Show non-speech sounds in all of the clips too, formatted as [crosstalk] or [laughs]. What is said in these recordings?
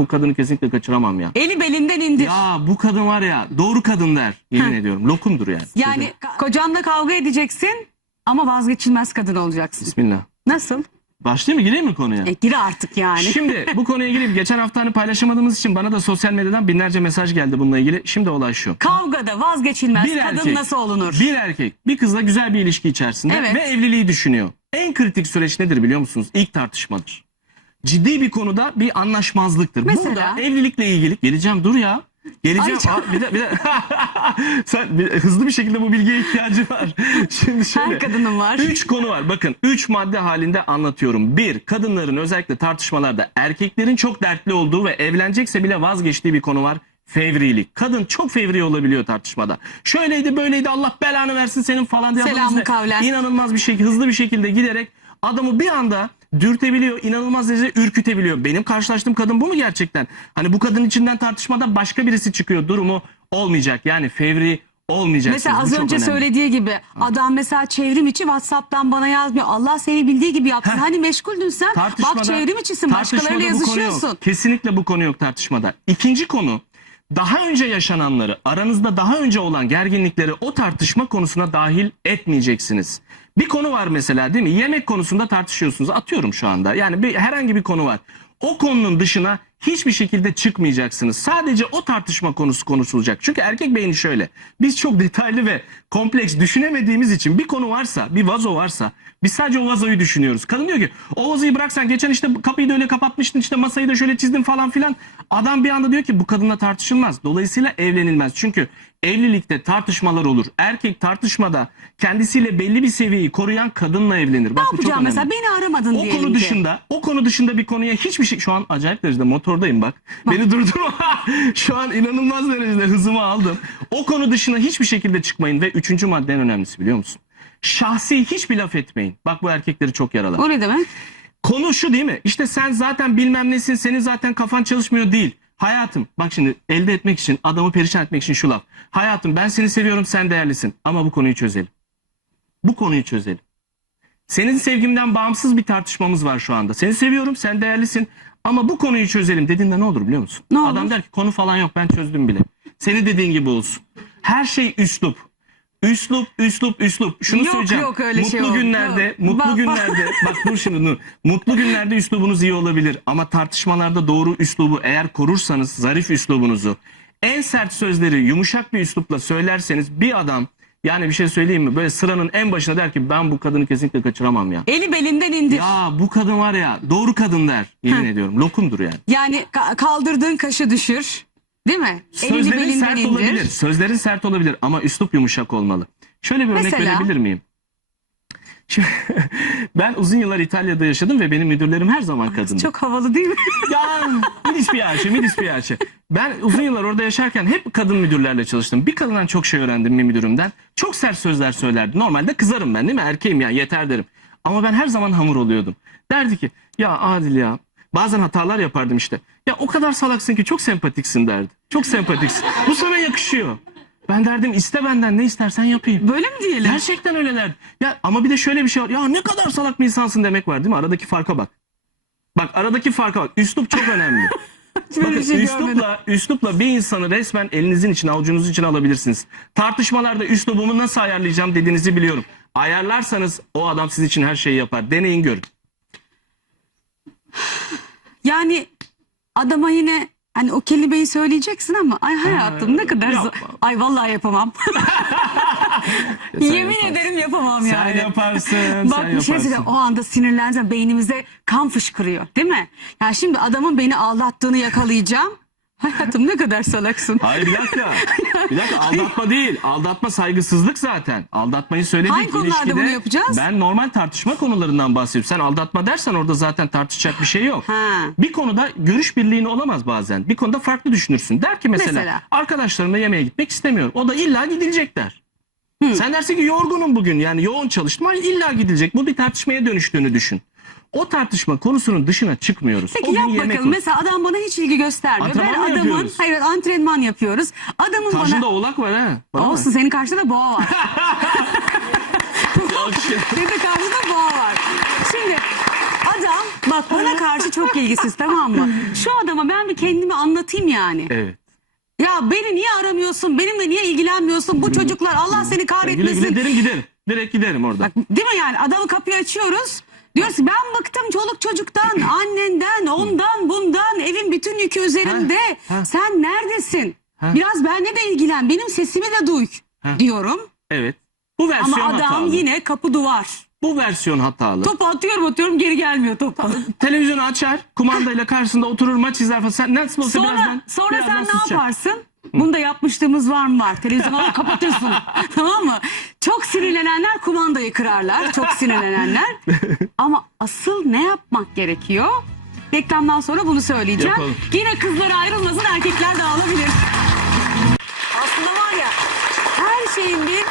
Bu kadını kesinlikle kaçıramam ya. Eli belinden indir. Ya bu kadın var ya doğru kadın der. Yemin ediyorum lokumdur yani. yani ka- kocanla kavga edeceksin ama vazgeçilmez kadın olacaksın. Bismillah. Nasıl? Başlayayım mı gireyim mi konuya? E, gir artık yani. Şimdi [laughs] bu konuya gireyim. Geçen hafta hani paylaşamadığımız için bana da sosyal medyadan binlerce mesaj geldi bununla ilgili. Şimdi olay şu. Kavgada vazgeçilmez Bir kadın erkek, nasıl olunur? Bir erkek bir kızla güzel bir ilişki içerisinde Evet. ve evliliği düşünüyor. En kritik süreç nedir biliyor musunuz? İlk tartışmadır. Ciddi bir konuda bir anlaşmazlıktır. Mesela? Burada evlilikle ilgili geleceğim dur ya. Geleceğim. Ay, Aa, bir de, bir de [laughs] sen bir- hızlı bir şekilde bu bilgiye ihtiyacı var. [laughs] Şimdi şöyle. Her kadının var. Üç konu var. Bakın üç madde halinde anlatıyorum. Bir, kadınların özellikle tartışmalarda erkeklerin çok dertli olduğu ve evlenecekse bile vazgeçtiği bir konu var. Fevrilik. Kadın çok fevri olabiliyor tartışmada. Şöyleydi böyleydi Allah belanı versin senin falan diye. Selamı kavlen. İnanılmaz bir şekilde hızlı bir şekilde giderek adamı bir anda dürtebiliyor. inanılmaz derecede ürkütebiliyor. Benim karşılaştığım kadın bu mu gerçekten? Hani bu kadın içinden tartışmada başka birisi çıkıyor. Durumu olmayacak. Yani fevri olmayacak. Mesela az önce önemli. söylediği gibi adam mesela çevrim içi WhatsApp'tan bana yazmıyor. Allah seni bildiği gibi yapsın. Hani meşguldün sen. Bak çevrim içisin başkalarıyla yazışıyorsun. Kesinlikle bu konu yok tartışmada. İkinci konu daha önce yaşananları, aranızda daha önce olan gerginlikleri o tartışma konusuna dahil etmeyeceksiniz. Bir konu var mesela değil mi? Yemek konusunda tartışıyorsunuz. Atıyorum şu anda. Yani bir herhangi bir konu var. O konunun dışına hiçbir şekilde çıkmayacaksınız. Sadece o tartışma konusu konuşulacak. Çünkü erkek beyni şöyle. Biz çok detaylı ve kompleks düşünemediğimiz için bir konu varsa, bir vazo varsa biz sadece o vazoyu düşünüyoruz. Kadın diyor ki o vazoyu bıraksan geçen işte kapıyı da öyle kapatmıştın işte masayı da şöyle çizdin falan filan. Adam bir anda diyor ki bu kadınla tartışılmaz. Dolayısıyla evlenilmez. Çünkü evlilikte tartışmalar olur. Erkek tartışmada kendisiyle belli bir seviyeyi koruyan kadınla evlenir. Bak Ne bu çok yapacağım önemli. mesela beni aramadın O diyelim konu ki. dışında, o konu dışında bir konuya hiçbir şey şu an acayip derecede motordayım bak. Beni durdurma. [laughs] şu an inanılmaz derecede hızımı aldım. O konu dışına hiçbir şekilde çıkmayın ve üçüncü madde en önemlisi biliyor musun? Şahsi hiçbir laf etmeyin. Bak bu erkekleri çok yaralar. O ne demek? Konu şu değil mi? İşte sen zaten bilmem nesin, senin zaten kafan çalışmıyor değil. Hayatım bak şimdi elde etmek için, adamı perişan etmek için şu laf. Hayatım ben seni seviyorum, sen değerlisin. Ama bu konuyu çözelim. Bu konuyu çözelim. Senin sevgimden bağımsız bir tartışmamız var şu anda. Seni seviyorum, sen değerlisin. Ama bu konuyu çözelim dediğinde ne olur biliyor musun? Ne olur? Adam der ki konu falan yok ben çözdüm bile. Senin dediğin gibi olsun. Her şey üslup. Üslup, üslup, üslup. Şunu Yok, söyleyeceğim. yok öyle mutlu şey yok. günlerde, Yok. mutlu bak. günlerde bak dur şimdi dur. Mutlu günlerde üslubunuz iyi olabilir ama tartışmalarda doğru üslubu eğer korursanız zarif üslubunuzu en sert sözleri yumuşak bir üslupla söylerseniz bir adam yani bir şey söyleyeyim mi böyle sıranın en başına der ki ben bu kadını kesinlikle kaçıramam ya. Eli belinden indir. Ya bu kadın var ya doğru kadın der yemin ediyorum lokumdur yani. Yani ka- kaldırdığın kaşı düşür. Değil mi? Elini Sözlerin belinden sert indir. olabilir. Sözlerin sert olabilir ama üslup yumuşak olmalı. Şöyle bir örnek Mesela? verebilir miyim? Şimdi, [laughs] ben uzun yıllar İtalya'da yaşadım ve benim müdürlerim her zaman kadındı. Çok havalı değil mi? [laughs] Ya mi dispiace, mi dispiace. Ben uzun yıllar orada yaşarken hep kadın müdürlerle çalıştım. Bir kadından çok şey öğrendim bir müdürümden. Çok sert sözler söylerdi. Normalde kızarım ben değil mi? Erkeğim ya yeter derim. Ama ben her zaman hamur oluyordum. Derdi ki ya Adil ya bazen hatalar yapardım işte. Ya o kadar salaksın ki çok sempatiksin derdi. Çok sempatiksin. Bu sana yakışıyor. Ben derdim iste benden ne istersen yapayım. Böyle mi diyelim? Gerçekten öyleler. Ya ama bir de şöyle bir şey var. Ya ne kadar salak bir insansın demek var değil mi? Aradaki farka bak. Bak aradaki farka bak. Üslup çok önemli. [laughs] Bakın şey görmedim. üslupla, üslupla bir insanı resmen elinizin içine avucunuzun içine alabilirsiniz. Tartışmalarda üslubumu nasıl ayarlayacağım dediğinizi biliyorum. Ayarlarsanız o adam siz için her şeyi yapar. Deneyin görün. Yani adama yine hani o kelimeyi söyleyeceksin ama ay hayatım ne kadar yapma. zor. Ay vallahi yapamam. [laughs] Sen [laughs] Yemin yaparsın. ederim yapamam Sen yani. yaparsın. Bak sen bir şey yaparsın. söyleyeyim o anda sinirleneceğim beynimize kan fışkırıyor değil mi? Ya şimdi adamın beni aldattığını yakalayacağım. Hayatım ne kadar salaksın. Hayır bir dakika. Bir dakika aldatma değil. Aldatma saygısızlık zaten. Aldatmayı söyledik. Hangi konularda ilişkide. bunu yapacağız? Ben normal tartışma konularından bahsediyorum. Sen aldatma dersen orada zaten tartışacak bir şey yok. Ha. Bir konuda görüş birliğini olamaz bazen. Bir konuda farklı düşünürsün. Der ki mesela, Mesela? arkadaşlarımla yemeğe gitmek istemiyorum. O da illa gidilecek der. Sen dersin ki yorgunum bugün yani yoğun çalıştım ama illa gidilecek. Bu bir tartışmaya dönüştüğünü düşün. O tartışma konusunun dışına çıkmıyoruz. Peki o yap bakalım. o. Mesela adam bana hiç ilgi göstermiyor. Antrenman ben mı adamın yapıyoruz? hayır antrenman yapıyoruz. Adamın Karşında bana oğlak var ha. Bana olsun senin karşında da boğa var. [laughs] [laughs] Senin de karşında boğa var. Şimdi adam Bak bana karşı çok ilgisiz tamam mı? Şu adama ben bir kendimi anlatayım yani. Evet. Ya beni niye aramıyorsun? Benimle niye ilgilenmiyorsun? Bu çocuklar Allah seni Ben güle kahretmesin. güle derim giderim. Direkt giderim orada. Bak değil mi yani adamı kapıyı açıyoruz. Diyoruz ki ben bıktım çoluk çocuktan, [clears throat] annenden, ondan, bundan, evin bütün yükü üzerimde. Ha, ha. Sen neredesin? Ha. Biraz benimle de ilgilen, benim sesimi de duy Ha. diyorum. Evet. Bu versiyon Ama adam hatalı. yine kapı duvar. Bu versiyon hatalı. Topu atıyorum atıyorum geri gelmiyor topu. [laughs] Televizyonu açar, kumandayla karşısında oturur, maç izler falan. Sen nasıl olsa Sonra birazdan sonra birazdan sen ne susacak. yaparsın? Bunu da yapmışlığımız var mı var? Televizyonu kapatırsın. [laughs] tamam mı? Çok sinirlenenler kumandayı kırarlar. Çok sinirlenenler. Ama asıl ne yapmak gerekiyor? Reklamdan sonra bunu söyleyeceğim. Yapalım. Yine kızlar ayrılmasın erkekler dağılabilir. Aslında var ya her şeyin bir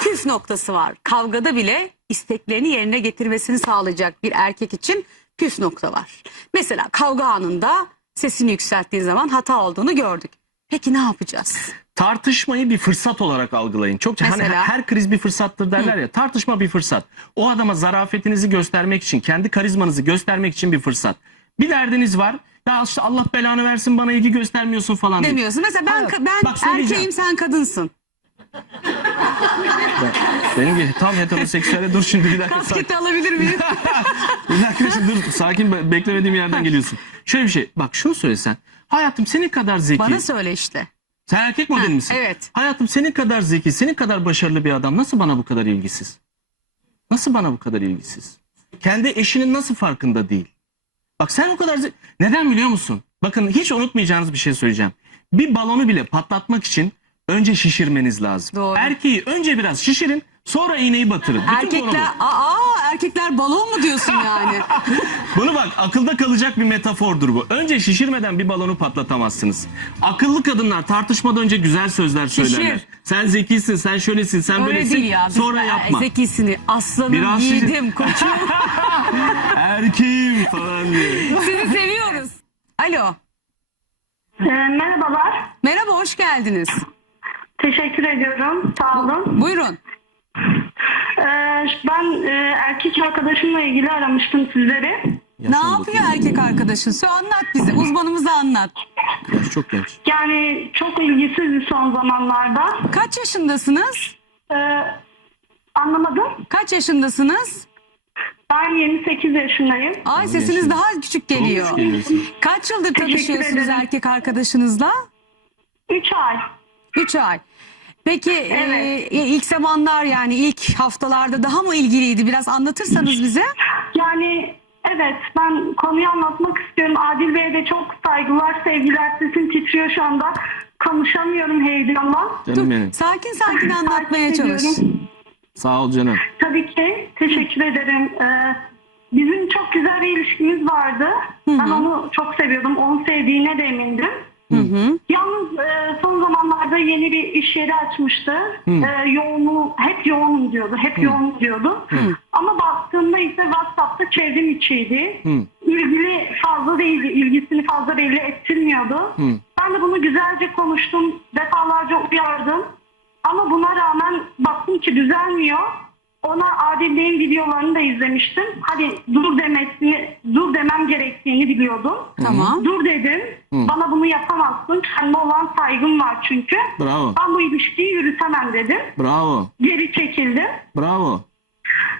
püf noktası var. Kavgada bile isteklerini yerine getirmesini sağlayacak bir erkek için püf nokta var. Mesela kavga anında sesini yükselttiği zaman hata olduğunu gördük. Peki ne yapacağız? Tartışmayı bir fırsat olarak algılayın. Çok hani Mesela? her kriz bir fırsattır derler ya. Tartışma bir fırsat. O adama zarafetinizi göstermek için, kendi karizmanızı göstermek için bir fırsat. Bir derdiniz var. Ya işte Allah belanı versin bana ilgi göstermiyorsun falan. Demiyorsun. Mesela ben Evet. ben Bak erkeğim sen kadınsın. Benim gibi tam heteroseksüele dur şimdi bir dakika. Kasketi alabilir miyiz? [laughs] Bir dakika şimdi dur sakin be- beklemediğim yerden geliyorsun. Şöyle bir şey bak şunu söylesen. Hayatım senin kadar zeki. Bana söyle işte. Sen erkek modeli misin? evet. Hayatım senin kadar zeki, senin kadar başarılı bir adam nasıl bana bu kadar ilgisiz? Nasıl bana bu kadar ilgisiz? Kendi eşinin nasıl farkında değil? Bak sen o kadar ze- neden biliyor musun? Bakın hiç unutmayacağınız bir şey söyleyeceğim. Bir balonu bile patlatmak için önce şişirmeniz lazım. Doğru. Erkeği önce biraz şişirin, sonra iğneyi batırın. Bütün konu bu. Erkekler aa erkekler balon mu diyorsun [laughs] yani? Bunu bak akılda kalacak bir metafordur bu. Önce şişirmeden bir balonu patlatamazsınız. Akıllı kadınlar tartışmadan önce güzel sözler söylerler. Sen zekisin, sen şöylesin, sen Öyle böylesin. değil ya. Biz Sonra yapma. Zekisini, aslanım, Biraz şişir- yiğidim, koçum. [laughs] Erkeğim falan diye. Sizi seviyoruz. Alo. Ee, merhabalar. Merhaba, hoş geldiniz. Teşekkür ediyorum. Sağ olun. Buyurun. Ee, ben e, erkek arkadaşımla ilgili aramıştım sizleri. Ne yapıyor erkek arkadaşın? Söyle anlat bize. Uzmanımıza anlat. Yaş çok genç. Yani çok ilgisizdi son zamanlarda. Kaç yaşındasınız? Ee, anlamadım. Kaç yaşındasınız? Ben 28 yaşındayım. Ay sesiniz daha küçük geliyor. Kaç yıldır Teşekkür tanışıyorsunuz ederim. erkek arkadaşınızla? 3 ay. 3 ay. Peki Evet. e, ilk zamanlar yani ilk haftalarda daha mı ilgiliydi? Biraz anlatırsanız bize. Yani evet ben konuyu anlatmak istiyorum. Adil Bey'e de çok saygılar, sevgiler. Sesim titriyor şu anda. Konuşamıyorum heyecanla. Canım benim. Sakin sakin anlatmaya Takip çalış. ediyorum. Sağ ol canım. Tabii ki. Teşekkür ederim. Ee, bizim çok güzel bir ilişkimiz vardı. Ben onu çok seviyordum. Onu sevdiğine de emindim. Hı hı. Yalnız e, son zamanlarda yeni bir iş yeri açmıştı. E, yoğunluğu, hep yoğunum diyordu. Hep yoğun diyordu. Ama baktığımda ise WhatsApp'ta çevrim içiydi. Hı. İlgili fazla değildi. ilgisini fazla belli ettirmiyordu. Hı. Ben de bunu güzelce konuştum. Defalarca uyardım. Ama buna rağmen baktım ki düzelmiyor. Ona Adil Bey'in videolarını da izlemiştim. Hadi dur demesini, dur demem gerektiğini biliyordum. Tamam. Dur dedim. Bana bunu yapamazsın. Kendime olan saygım var çünkü. Bravo. Ben bu ilişkiyi yürütemem dedim. Bravo. Geri çekildim. Bravo.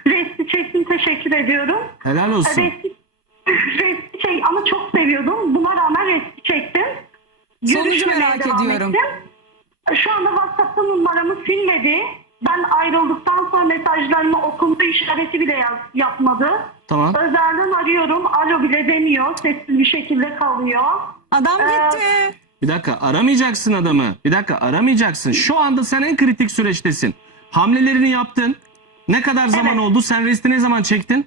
Resti çektim teşekkür ediyorum. Helal olsun. Resti, [laughs] resti çek ama çok seviyordum. Buna rağmen resti çektim. Sonucu Görüşmemeye merak devam ediyorum. ettim. Şu anda WhatsApp'ta numaramı silmedi. Ben ayrıldıktan sonra mesajlarımı okundu işareti bile yaz- yapmadı. Tamam. Özelden arıyorum. Alo bile demiyor. Sessiz bir şekilde kalıyor. Adam Ee, gitti. Bir dakika aramayacaksın adamı. Bir dakika aramayacaksın. Şu anda sen en kritik süreçtesin. Hamlelerini yaptın. Ne kadar zaman Evet. oldu? Sen resti ne zaman çektin?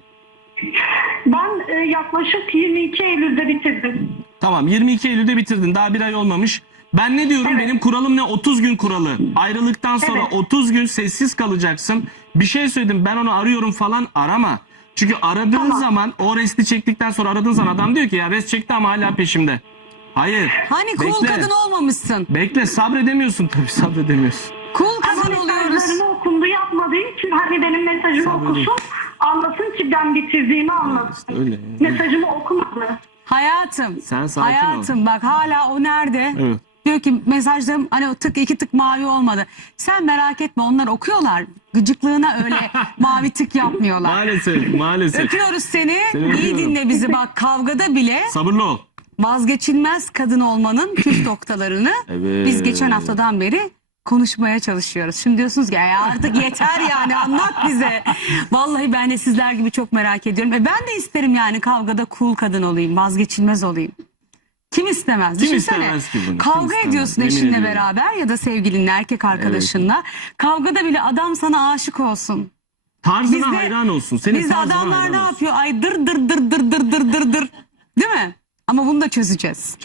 Ben e, yaklaşık 22 Eylül'de bitirdim. Tamam 22 Eylül'de bitirdin. Daha bir ay olmamış. Ben ne diyorum? Evet. Benim kuralım ne? 30 gün kuralı. Ayrılıktan sonra Evet. 30 gün sessiz kalacaksın. Bir şey söyledim. Ben onu arıyorum falan arama. Çünkü aradığın Tamam. zaman o resti çektikten sonra aradığın zaman adam diyor ki ya rest çekti ama hala peşimde. Hayır. Hani cool Bekle. kadın olmamışsın. Bekle sabredemiyorsun tabii sabredemiyorsun. Cool Ama kadın oluyoruz. mesajlarımı okundu yapmadığım için hani benim mesajımı okusun anlasın ki ben bitirdiğimi anlasın. işte öyle yani. Mesajımı okumadı. Hayatım. Sen sakin ol. hayatım bak hala o nerede? Evet. Diyor ki mesajlarım hani tık iki tık mavi olmadı. Sen merak etme onlar okuyorlar. Gıcıklığına öyle [laughs] mavi tık yapmıyorlar. Maalesef maalesef. Öpüyoruz seni. Seni İyi öpüyorum. dinle bizi bak kavgada bile Sabırlı ol. vazgeçilmez kadın olmanın püf [clears throat] noktalarını Evet. biz geçen haftadan beri konuşmaya çalışıyoruz. Şimdi diyorsunuz ki "Ya artık yeter yani anlat bize. Vallahi ben de sizler gibi çok merak ediyorum. E ben de isterim yani kavgada cool kadın olayım, vazgeçilmez olayım. Kim istemez? Kim Düşünsene. istemez ki bunu? Kim Kavga istemez? ediyorsun Yemin eşinle ediyorum. beraber ya da sevgilinle, erkek arkadaşınla. Kavgada bile adam sana aşık olsun. Tarzına Bizde- hayran olsun. Senin Bizde tarzına adamlar hayran ne olsun. yapıyor? Ay dır dır dır dır dır dır dır dır. Değil mi? Ama bunu da çözeceğiz.